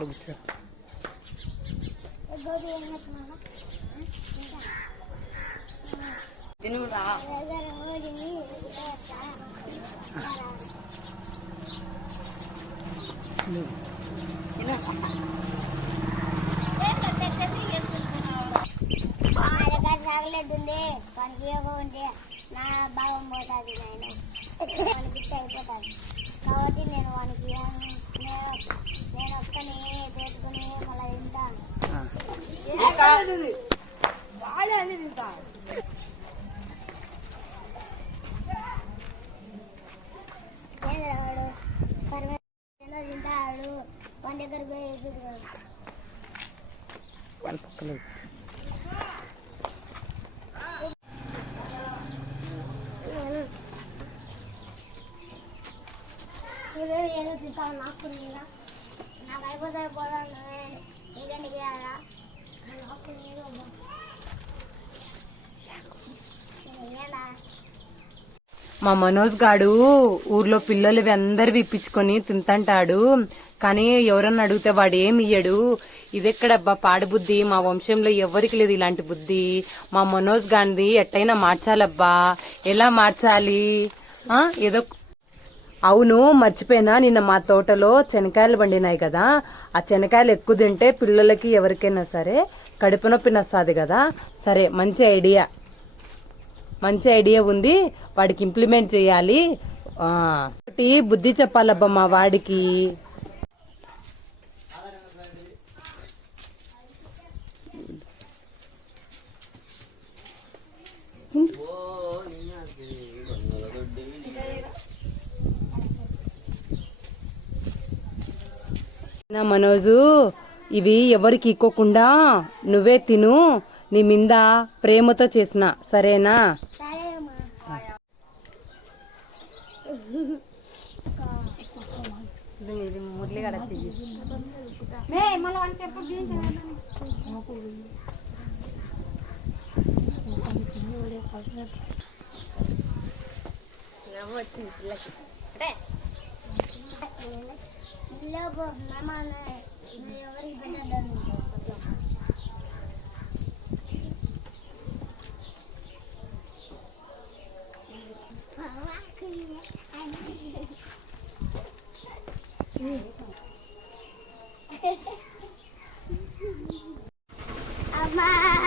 పక్కన కూర్చో. తినురా చాక్లెట్ ఉంది వానికి ఏమో ఉంటే నా భాగం పోతుంది నాయన అనిపించి అయిపోతుంది కాబట్టి నేను వానికి నేను వస్తానే తోడుకుని మళ్ళీ తింటాను వాడు తింటాడు వాని దగ్గర పోయి వాళ్ళ పక్కన కూర్చో. ఏదో తింటాను నాకు నాకు అయిపోతే పోదాను ఇంకంటికి మా మనోజ్ గాడు ఊర్లో పిల్లలు అందరివి ఇప్పించుకొని తింటాడు. కానీ ఎవరన్నా అడిగితే వాడు ఏమి ఇయ్యడు. ఇదెక్కడబ్బా పాడు బుద్ధి, మా వంశంలో ఎవరికి లేదు ఇలాంటి బుద్ధి. మా మనోజ్ గాంధీ ఎట్టయినా మార్చాలబ్బా. ఎలా మార్చాలి? ఏదో అవును మర్చిపోయినా, నిన్న మా తోటలో శనకాయలు పండినాయి కదా, ఆ శనకాయలు ఎక్కువ తింటే పిల్లలకి ఎవరికైనా సరే కడుపు నొప్పి నస్తుంది కదా. సరే మంచి ఐడియా ఉంది, వాడికి ఇంప్లిమెంట్ చేయాలి. ఒకటి బుద్ధి చెప్పాలబ్బా మా వాడికి. నా మనోజు, ఇవి ఎవరికి ఇక్కోకుండా నువ్వే తిను. నీ మీద ప్రేమతో చేసిన, సరేనా? ఎవరికి పెట్టద్దు అమ్మా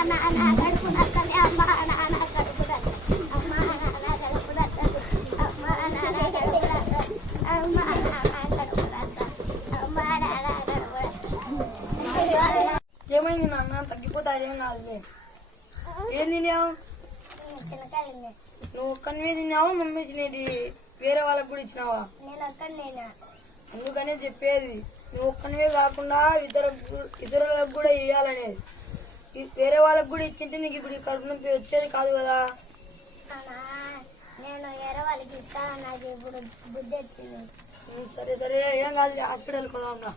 నాన్న కడుపు నక్కని అమ్మా నాన్న కడుపు అమ్మా నాన్న కడుపు అమ్మా నాన్న కడుపు అమ్మా నాన్న కడుపు అమ్మా నాన్న కడుపు. ఏమైంది నాన్న? తగ్గిపోతాది ఏం కాదు. ఏం తిన్నావు? చిన్నకాయలు నువ్వు ఒక్కనివే తిన్నావా? మమ్మీ తినేది వేరే వాళ్ళకి కూడా ఇచ్చినావా? నేను ఒక్కనేనా, అందుకనే చెప్పేది, నువ్వు ఒక్కనివే కాకుండా ఇతరులకు కూడా ఇవ్వాలనేది. వేరే వాళ్ళకి కూడా ఇచ్చింటే నీకు ఇప్పుడు కడుపు నొప్పి వచ్చేది కాదు కదా. నేను వేరే వాళ్ళకి ఇస్తాను, నాకు ఇప్పుడు బుద్ధి వచ్చింది. సరే సరే ఏం కాదు, హాస్పిటల్కి పోదాం రా.